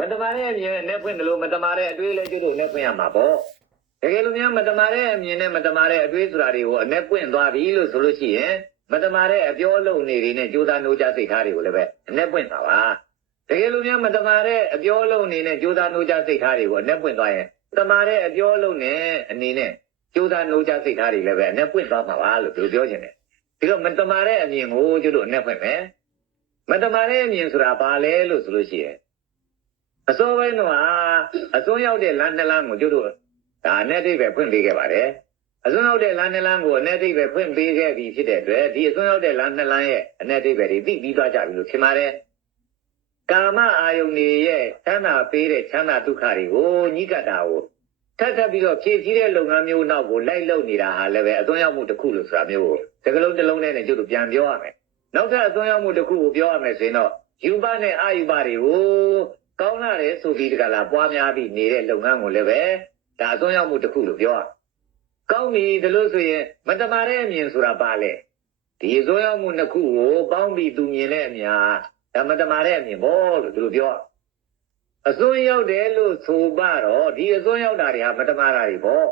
မတမာတဲ့အမြင်နဲ့ဖွင့်တယ်လို့မတမာတဲ့အတွေးလည်းကျွတ်လို့နဲ့ဖွင့်ရမှာပေါ့တကယ်လို့များမတမာတဲ့အမြင်နဲ့မတမာတဲ့အတွေးဆိုတာတွေကိုအနဲ့ပွင့်သွားပြီလို့ဆိုလို့ရှိရင်မတမာတဲ့အပြောလုံးနေတွေနဲ့ကြိုးစားနှိုးချစိတ်ထားတွေကိုလည်းပဲအနဲ့ပွင့်သွားပါတကယ်လို့များမတမာတဲ့အပြောလုံးနေနဲ့ကြိုးစားနှိုးချစိတ်ထားတွေကိုအနဲ့ပွင့်သွားရင်တမာတဲ့အပြောလုံးနဲ့အနေနဲ့ကြိုးစားနှိုးချစိတ်ထားတွေလည်းပဲအနဲ့ပွင့်သွားမှာပါလို့သူပြောချင်တယ်ဒီတော့မတမာတဲ့အမြင်ကိုကျွတ်လို့အနဲ့ဖွင့်မယ်မတမာတဲ့အမြင်ဆိုတာဘာလဲလို့ဆိုလို့ရှိရင်အစိုးပိုင်းကအစွန်းရောက်တဲ့လမ်းတစ်လမ်းကိုကျွတ်တို့ဒါအနဲ့တိပဲဖွင့်ပေးခဲ့ပါတယ်အစွန်းရောက်တဲ့လမ်းတစ်လမ်းကိုအနဲ့တိပဲဖွင့်ပေးခဲ့ပြီးဖြစ်တဲ့အတွက်ဒီအစွန်းရောက်တဲ့လမ်းတစ်လမ်းရဲ့အနဲ့တိပဲတွေသိပြီးသွားကြပြီလို့ထင်ပါတယ်ကာမအာယုန်တွေရဲ့ချမ်းသာပေးတဲ့ချမ်းသာဒုက္ခတွေကိုညှိကပ်တာကိုထပ်ပြီးတော့ဖြည့်ဆည်းတဲ့လုပ်ငန်းမျိုးနောက်ကိုလိုက်လုပ်နေတာဟာလည်းပဲအစွန်းရောက်မှုတစ်ခုလို့ဆိုတာမျိုးကိုစကလုံးတစ်လုံးနဲ့ကျွတ်တို့ပြန်ပြောရမယ်နောက်ထပ်အစွန်းရောက်မှုတစ်ခုကိုပြောရမယ်ဆိုရင်တော့ယူပနဲ့အာယူပတွေကိုကောင်းလာတယ်ဆိုပြီးတကလားပွားများပြီးနေတဲ့လုပ်ငန်းကိုလည်းပဲဒါအစွန်းရောက်မှုတစ်ခုလို့ပြောရကောင်းပြီဒါလို့ဆိုရင်မတမာတဲ့အမြင်ဆိုတာပါလေဒီအစွန်းရောက်မှုနှစ်ခုကိုပေါင်းပြီးသူမြင်တဲ့အမြင်ဒါမတမာတဲ့အမြင်ပေါ့လို့သူတို့ပြောအစွန်းရောက်တယ်လို့ဆိုပါတော့ဒီအစွန်းရောက်တာတွေဟာမတမာတာတွေပေါ့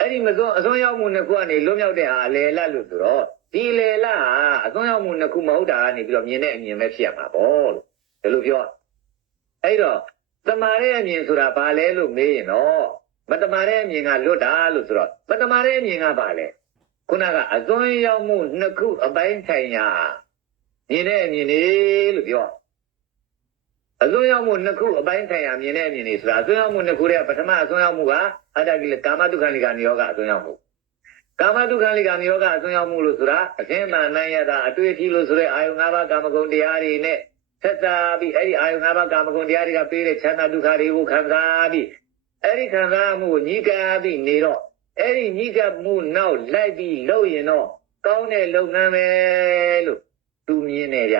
အဲ့ဒီအစွန်းရောက်မှုနှစ်ခုကနေလွတ်မြောက်တဲ့ဟာအလေလတ်လို့ဆိုတော့ဒီလေလတ်ဟာအစွန်းရောက်မှုနှစ်ခုမဟုတ်တာကနေပြီးတော့မြင်တဲ့အမြင်ပဲဖြစ်ရမှာပေါ့လို့ဒီလိုပြောအဲ့တော့တမာတဲ့အမြင်ဆိုတာဘာလဲလို့မေးရင်တော့မတမာတဲ့အမြင်ကလွတ်တာလို့ဆိုတော့မတမာတဲ့အမြင်ကဘာလဲခုနကအစွန်းရောက်မှုနှစ်ခုအပိုင်းဆိုင်ရာမြင်တဲ့အမြင်လေးလို့ပြောအစွန်းရောက်မှုနှစ်ခုအပိုင်းဆိုင်ရာမြင်တဲ့အမြင်လေးဆိုတာအစွန်းရောက်မှုနှစ်ခုရဲ့ပထမအစွန်းရောက်မှုကအတ္တကိလေကာမတုခံလိကာနိယောကအစွန်းရောက်မှုကာမတုခံလိကာနိယောကအစွန်းရောက်မှုလို့ဆိုတာအစဉ်မှန်နိုင်ရတာအတွေ့အထိလို့ဆိုတဲ့အာယု၅ပါးကာမဂုဏ်တရားတွေနဲ့ဆက်စားပြီးအဲ့ဒီအာယု၅ပါးကာမဂုဏ်တရားတွေကပေးတဲ့ချမ်းသာဒုက္ခတွေကိုခံစားပြီးအဲ့ဒီခံစားမှုကိုညှိကပ်ပြီးနေတော့အဲ့ဒီညှိကပ်မှုနောက်လိုက်ပြီးလုပ်ရင်တော့ကောင်းတဲ့လုပ်ငန်းပဲလို့သူမြင်နေကြ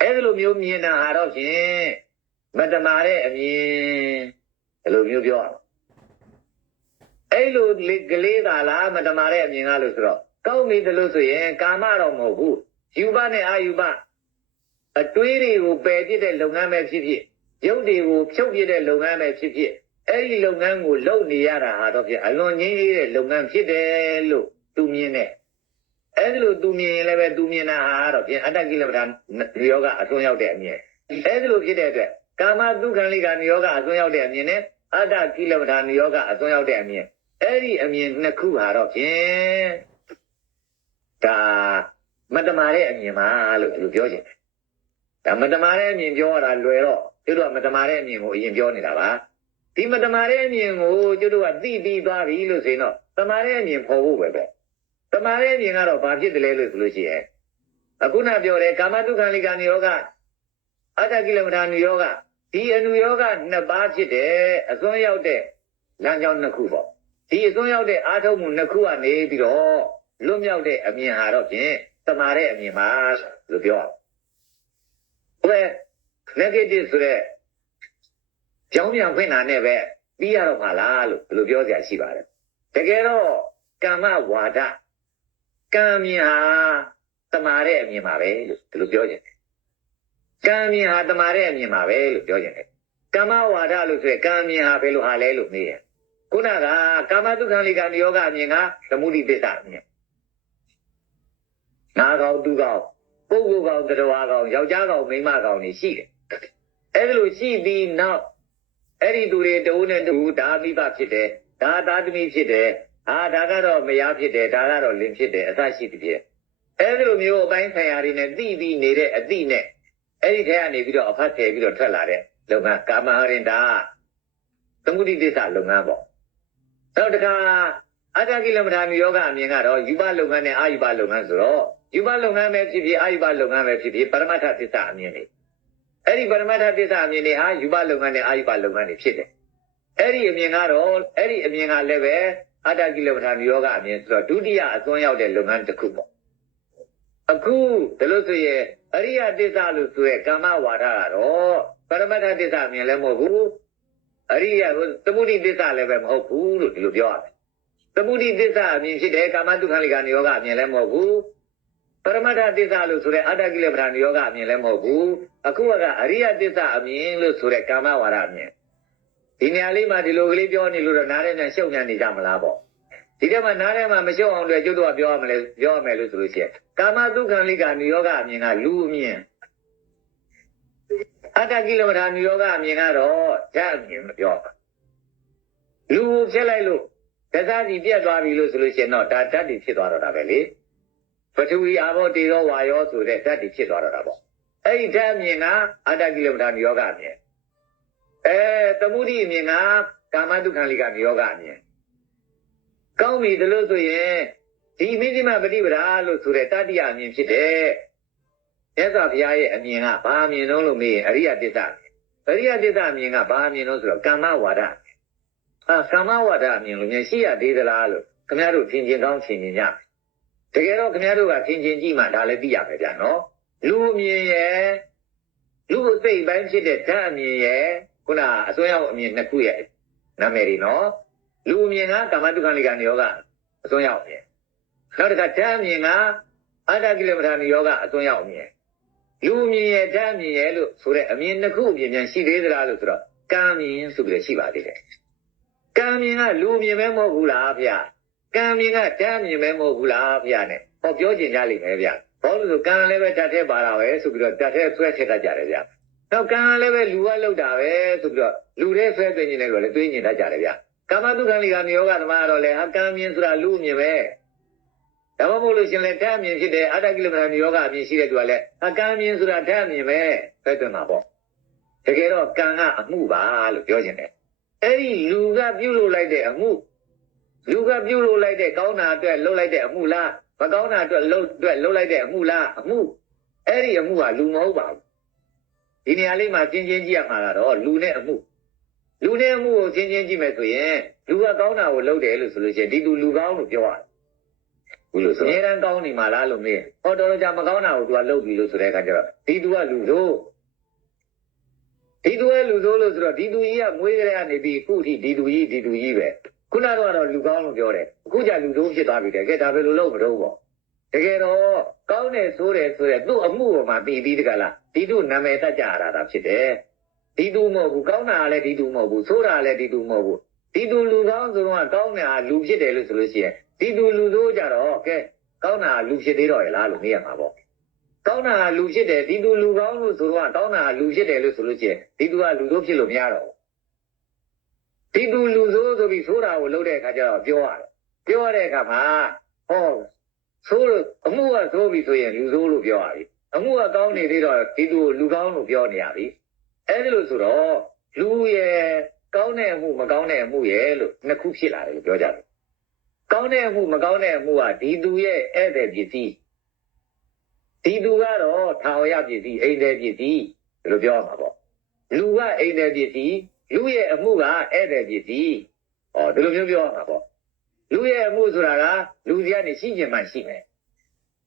အဲ့ဒီလိုမျိုးမြင်တာဟာတော့ဖြင့်မတမာတဲ့အမြင်ဒီလိုမျိုးပြောအဲ့လိုကလေးသာလားမတမာတဲ့အမြင်ကလို့ဆိုတော့ကောင်းပြီတလို့ဆိုရင်ကာမတော့မဟုတ်ဘူးယူပနဲ့အာယူပအတွေးတွေကိုပယ်ပြစ်တဲ့လုပ်ငန်းပဲဖြစ်ဖြစ်ရုပ်တွေကိုဖြုတ်ပြစ်တဲ့လုပ်ငန်းပဲဖြစ်ဖြစ်အဲ့ဒီလုပ်ငန်းကိုလုပ်နေရတာဟာတော့ဖြစ်အလွန်ကြီးတဲ့လုပ်ငန်းဖြစ်တယ်လို့သူမြင်တယ်အဲ့ဒီလိုသူမြင်ရင်လည်းပဲသူမြင်တာဟာတော့ဖြစ်အတ္တကိလပဌာနိယောကအစွန်းရောက်တဲ့အမြင်အဲ့ဒီလိုဖြစ်တဲ့အတွက်ကာမတုခံလိကာနိယောကအစွန်းရောက်တဲ့အမြင်နဲ့အတ္တကိလပဌာနိယောကအစွန်းရောက်တဲ့အမြင်အဲ့ဒီအမြင်နှစ်ခုဟာတော့ဖြင့်ဒါမတမာတဲ့အမြင်ပါလို့သူပြောချင်တယ်ဒါမတမာတဲ့အမြင်ပြောရတာလွယ်တော့ကျွတ်တို့ကမတမာတဲ့အမြင်ကိုအရင်ပြောနေတာပါဒီမတမာတဲ့အမြင်ကိုကျွတ်တို့ကသိပြီးသွားပြီလို့ဆိုရင်တော့တမာတဲ့အမြင်ပေါ်ဖို့ပဲတမာတဲ့အမြင်ကတော့ဘာဖြစ်တယ်လဲလို့ဆိုလို့ရှိရင်အခုနပြောတယ်ကာမတုခံလိကာနိယောကအတ္တကိလမထာနိယောကဒီအနုယောဂနှစ်ပါးဖြစ်တယ်အစွန်းရောက်တဲ့လမ်းကြောင်းနှစ်ခုပေါ့ဒီအစွန်းရောက်တဲ့အာထုံမှုနှစ်ခုကနေပြီးတော့လွတ်မြောက်တဲ့အမြင်ဟာတော့ဖြင့်တမာတဲ့အမြင်ပါလို့ပြောဘယ် negative ဆိုတဲ့ကြောင်းပြန်ဖွင့်တာနဲ့ပဲပြီးရတော့မှာလားလို့ဘယ်လိုပြောစရာရှိပါလဲတကယ်တော့ကာမဝါဒကံမြင်ဟာတမာတဲ့အမြင်ပါပဲလို့ဒီလိုပြောချင်တယ်ကံမြင်ဟာတမာတဲ့အမြင်ပါပဲလို့ပြောချင်တယ်ကာမဝါဒလို့ဆိုရင်ကံမြင်ဟာဘယ်လိုဟာလဲလို့မေးရင်ခုနကကာမတုခံလိကာနိယောကအမြင်ကသမုဒိသစ္စာအမြင်နာကောင်သူကောင်ပုဂ္ဂိုလ်ကောင်တရားကောင်ယောက်ျားကောင်မိန်းမကောင်တွေရှိတယ်အဲ့ဒါလိုရှိပြီးနောက်အဲ့ဒီသူတွေတူနဲ့တူဒါမိဘဖြစ်တယ်ဒါသားသမီးဖြစ်တယ်ဒါကတော့မယားဖြစ်တယ်ဒါကတော့လင်ဖြစ်တယ်အစရှိသည်ဖြစ်အဲ့ဒီလိုမျိုးအပိုင်းဆိုင်ရာတွေနဲ့သိပြီးနေတဲ့အသည့်နဲ့အဲ့ဒီထဲကနေပြီးတော့အဖတ်ထည့်ပြီးတော့ထွက်လာတဲ့လုပ်ငန်းကာမဟရိန္ဒာသမုဒိသစ္စာလုပ်ငန်းပေါ့နောက်တစ်ခါအတ္တကိလမထာနိယောကအမြင်ကတော့ယူပလုပ်ငန်းနဲ့အာယူပလုပ်ငန်းဆိုတော့ယူပလုပ်ငန်းပဲဖြစ်ဖြစ်အာယူပလုပ်ငန်းပဲဖြစ်ဖြစ်ပရမတ္ထသစ္စာအမြင်တွေအဲ့ဒီပရမတ္ထသစ္စာအမြင်တွေဟာယူပလုပ်ငန်းနဲ့အာယူပလုပ်ငန်းတွေဖြစ်တယ်အဲ့ဒီအမြင်ကတော့အဲ့ဒီအမြင်ကလည်းပဲအတ္တကိလမထာနိယောကအမြင်ဆိုတော့ဒုတိယအစွန်းရောက်တဲ့လုပ်ငန်းတစ်ခုပေါ့အခုဒါလို့ဆိုရင်အရိယသစ္စာလို့ဆိုရဲကာမဝါဒကတော့ပရမတ္ထသစ္စာအမြင်လည်းမဟုတ်ဘူးအရိယသမုဒိသစ္စာလည်းပဲမဟုတ်ဘူးလို့ဒီလိုပြောရတယ်သမုဒိသစ္စာအမြင်ဖြစ်တယ်ကာမတုခံလိကာနိယောကအမြင်လည်းမဟုတ်ဘူး ပရမတ္ထသစ္စာလို့ဆိုတဲ့အတ္တကိလေသာနိရောဓအမြင်လည်းမဟုတ်ဘူးအခုကအရိယသစ္စာအမြင်လို့ဆိုတဲ့ကာမဝါဒအမြင်ဒီနေရာလေးမှာဒီလိုကလေးပြောနေလို့တော့နားထဲမှာရှုပ်ညံနေကြမလားပေါ့ဒီထဲမှာနားထဲမှာမရှုပ်အောင်လည်းကျွတ်တော့ပြောရမယ်လို့ဆိုလို့ရှိရင်ကာမတုခံလိကနိရောဓအမြင်ကလူအမြင်အတ္တကိလေသာနိရောဓအမြင်ကတော့ဓာတ်အမြင်မပြောပါလူဖြစ်လိုက်လို့ဒသတိပြတ်သွားပြီလို့ဆိုလို့ရှိရင်တော့ဒါဓာတ်တွေဖြစ်သွားတော့တာပဲလေပထဝီအာဘောတေရောဝါယောဆိုတဲ့ဓာတ်တွေဖြစ်သွားတော့တာပေါ့အဲ့ဒီဓာတ်အမြင်ကအတ္တကိလေသာနိရောဓအမြင်သမုဒိအမြင်ကကာမတုခံလိကနိရောဓအမြင်ကောင်းပြီဒါလို့ဆိုရင်ဒီမိသိမပฏิပဒါလို့ဆိုတဲ့တတိယအမြင်ဖြစ်တဲ့မြတ်စွာဘုရားရဲ့အမြင်ကဘာအမြင်လုံးလို့မေးရင်အရိယသစ္စာအရိယသစ္စာအမြင်ကဘာအမြင်လုံးဆိုတော့ကာမဝါဒကာမဝါဒအမြင်လို့မြန်ရှိရသေးသလားလို့ခင်ဗျားတို့ထင်ကျင်ကောင်းထင်ကျင်ကြတကယ်တော့ခင်ဗျားတို့ကထင်ကျင်ကြည့်မှဒါလည်းသိရမယ်ဗျာနော်လူအမြင်ရဲ့လူအသိပိုင်းဖြစ်တဲ့ဓာတ်အမြင်ရဲ့ခုနအစွမ်းရောက်အမြင်နှစ်ခုရဲ့နာမည်တွေနော်လူအမြင်ကကာမတုခံလိကနိရောဓအစွမ်းရောက်အမြင်နောက်တစ်ခါဓာတ်အမြင်ကအတ္တကိလေသာနိရောဓအစွမ်းရောက်အမြင်လူအမြင်ရဲ့ဓာတ်အမြင်ရဲ့လို့ဆိုတဲ့အမြင်နှစ်ခုအမြင်ပြန်ရှိသေးသလားလို့ဆိုတော့ကံမြင်ဆိုပြီးရှိပါသေးတယ်ကံမြင်ကလူမြင်ပဲမဟုတ်ဘူးလားဗျာကံမြင်ကဓာတ်မြင်ပဲမဟုတ်ဘူးလားဗျာနဲ့ဟောပြောကျင်ကြလိမ့်မယ်ဗျာဘာလို့ဆိုကံလည်းပဲဓာတ်ထဲပါတာပဲဆိုပြီးတော့ဓာတ်ထဲဆွဲထည့်တတ်ကြတယ်ဗျာနောက်ကံလည်းပဲလူကလောက်တာပဲဆိုပြီးတော့လူထဲဆွဲသွင်းနေတယ်လို့လည်းတွေးညင်တတ်ကြတယ်ဗျာကာမတုခံလိကနိရောဓသမားတော့လေဟာကံမြင်ဆိုတာလူမြင်ပဲဒါမှမဟုတ်လို့ရှင်လေဓာတ်မြင်ဖြစ်တဲ့အတ္တကိလေသာနိရောဓအမြင်ရှိတဲ့သူကလည်းအကံမြင်ဆိုတာဓာတ်မြင်ပဲဆွဲသွင်းမှာပေါ့တကယ်တော့ကံကအမှုပါလို့ပြောခြင်းတယ်အဲ့ဒီလူကပြုတ်လို့လိုက်တဲ့အမှုလူကပြုတ်လို့လိုက်တဲ့ကောင်းတာအတွက်လှုပ်လိုက်တဲ့အမှုလားမကောင်းတာအတွက်လှုပ်လိုက်တဲ့အမှုလားအမှုအဲ့ဒီအမှုကလူမဟုတ်ပါဘူးဒီနေရာလေးမှာရှင်းရှင်းကြည့်ရမှာကတော့လူနဲ့အမှုကိုရှင်းရှင်းကြည့်မယ်ဆိုရင်လူကကောင်းတာကိုလှုပ်တယ်လို့ဆိုလို့ရှိရင်ဒီလူကောင်းလို့ပြောရတယ်ဘူးလို့ဆိုအများတန်းကောင်းနေမှာလားလို့မေးဟောတော်တော်ကြာမကောင်းတာကိုသူကလှုပ်ပြီလို့ဆိုတဲ့အခါကျတော့ဒီသူကလူဆိုဒီသူရဲ့လူဆိုးလို့ဆိုတော့ဒီသူကြီးကမွေးကြရနေပြီးခုထိဒီသူကြီးပဲခုနကတော့လူကောင်းလို့ပြောတယ်အခုကျလူဆိုးဖြစ်သွားပြီတဲ့ကဲဒါပဲလို့လို့မတော့ပေါ့တကယ်တော့ကောင်းတယ်ဆိုတယ်ဆိုတဲ့သူ့အမှုပေါ်မှာတည်ပြီးတကလားဒီသူနာမည်တတ်ကြရတာဖြစ်တယ်ဒီသူမဟုတ်ဘူးကောင်းတာလည်းဒီသူမဟုတ်ဘူးဆိုးတာလည်းဒီသူမဟုတ်ဘူးဒီသူလူကောင်းဆိုတော့ကောင်းတာလူဖြစ်တယ်လို့ဆိုလို့ရှိရင်ဒီသူလူဆိုးကြတော့ကဲကောင်းတာလူဖြစ်သေးတော့ရလားလို့မေးရမှာပေါ့ကောင်းတာလူဖြစ်တယ်ဒီသူလူကောင်းလို့ဆိုတော့ကောင်းတာလူဖြစ်တယ်လို့ဆိုလို့ရှိရင်ဒီသူကလူဆိုးဖြစ်လို့မရတော့ဒီသူလူဆိုးဆိုပြီးဆိုးတာကိုလုပ်တဲ့အခါကျတော့ပြောရတဲ့အခါမှာဟောဆိုးလို့အမှုကဆိုးပြီဆိုရင်လူဆိုးလို့ပြောရပြီအမှုကကောင်းနေသေးတော့ဒီသူလူကောင်းလို့ပြောနေရပြီအဲ့ဒီလိုဆိုတော့လူရဲ့ကောင်းတဲ့အမှုမကောင်းတဲ့အမှုရဲ့လို့နှစ်ခုဖြစ်လာတယ်လို့ပြောကြတယ်ကောင်းတဲ့အမှုမကောင်းတဲ့အမှုကဒီသူရဲ့ဧည့်သည်ပစ္စည်းဒီသူကတော့ထာဝရပစ္စည်းအိမ်သည်ပစ္စည်းလို့ပြောမှာပေါ့လူကအိမ်သည်ပစ္စည်းလူရဲ့အမှုကဧည့်သည်ပစ္စည်းဒီလိုမျိုးပြောမှာပေါ့လူရဲ့အမှုဆိုတာကလူစီကနေရှိခြင်းမှရှိမယ်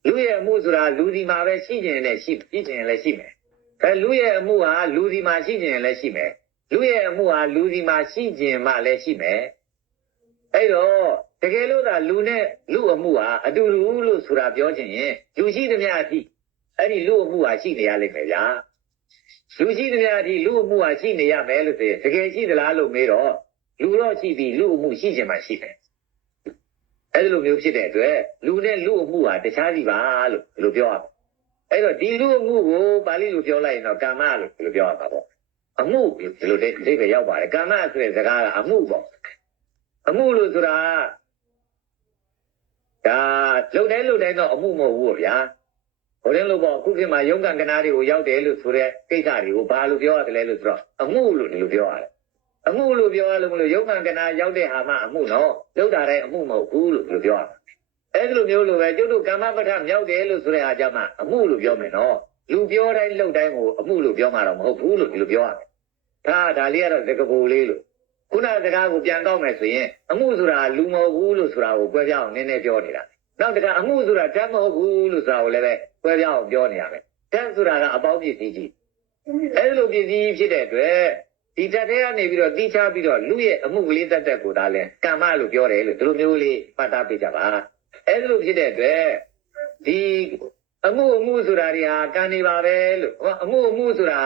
လူရဲ့အမှုဆိုတာလူစီမှာပဲရှိခြင်းနဲ့ရှိခြင်းလည်းရှိမယ်လူရဲ့အမှုဟာလူစီမှာရှိခြင်းလည်းရှိမယ်လူရဲ့အမှုဟာလူစီမှာရှိခြင်းမှလည်းရှိမယ်အဲ့တော့တကယ်လို့သာလူနဲ့လူအမှုဟာအတူတူလို့ဆိုတာပြောချင်ရင်လူရှိသမျှအထိအဲ့ဒီလူအမှုဟာရှိနေရလိမ့်မယ်ဗျာလူရှိသမျှအထိလူအမှုဟာရှိနေရမယ်လို့ဆိုရင်တကယ်ရှိသလားလို့မေးတော့လူတော့ရှိပြီလူအမှုရှိခြင်းမှရှိတယ်အဲ့ဒီလိုမျိုးဖြစ်တဲ့အတွက်လူနဲ့လူအမှုဟာတခြားစီပါလို့ဒီလိုပြောရမှာအဲ့တော့ဒီလူအမှုကိုပါဠိလိုပြောလိုက်ရင်တော့ကာမလို့ဒီလိုပြောရမှာပေါ့အမှုဒီလိုအိဗယ်ရောက်ပါတယ်ကာမဆိုတဲ့စကားကအမှုပေါ့အမှုလို့ဆိုတာဒါလုံတိုင်းတော့အမှုမဟုတ်ဘူးဗျာဟိုတင်းလို့ပေါ့အခုခေတ်မှာယုံကံကနာတွေကိုရောက်တယ်လို့ဆိုတဲ့ကိစ္စတွေကိုဘာလို့ပြောရတယ်လဲလို့ဆိုတော့အမှုလို့ဒီလိုပြောရတယ်အမှုလို့ပြောရလို့မလို့ယုံကံကနာရောက်တဲ့ဟာမှအမှုနော်လောက်တာတိုင်းအမှုမဟုတ်ဘူးလို့ဒီလိုပြောရအဲ့ဒီလိုမျိုးလိုပဲကျုပ်တို့ကမ္မပဋ္ဌမြောက်တယ်လို့ဆိုတဲ့အားကြောင့်မှအမှုလို့ပြောမယ်နော်လူပြောတိုင်းလောက်တိုင်းကိုအမှုလို့ပြောမှာတော့မဟုတ်ဘူးလို့ဒီလိုပြောရတယ်ဒါလေးကတော့သကပူလေးလို့ခုနစကားကိုပြန်ကောက်မယ်ဆိုရင်အမှုဆိုတာလူမဟုတ်ဘူးလို့ဆိုတာကိုကွဲပြားအောင်နည်းနည်းပြောနေတာနောက်တခါအမှုဆိုတာဓာတ်မဟုတ်ဘူးလို့ဆိုတာကိုလည်းပဲကွဲပြားအောင်ပြောနေရမယ်ဓာတ်ဆိုတာကအပေါင်းပစ္စည်းကြီးအဲ့လိုပစ္စည်းဖြစ်တဲ့အတွက်ဒီဓာတ်ထဲကနေပြီးတော့တိချပြီးတော့လူရဲ့အမှုကလေးတတ်ကိုဒါလဲကမ္မလို့ပြောတယ်လို့ဒီလိုမျိုးလေးမှတ်သားပေးကြပါအဲ့လိုဖြစ်တဲ့အတွက်ဒီ အမှုဆိုတာတွေဟာကံနေပါပဲလို့ဟောအမှုဆိုတာ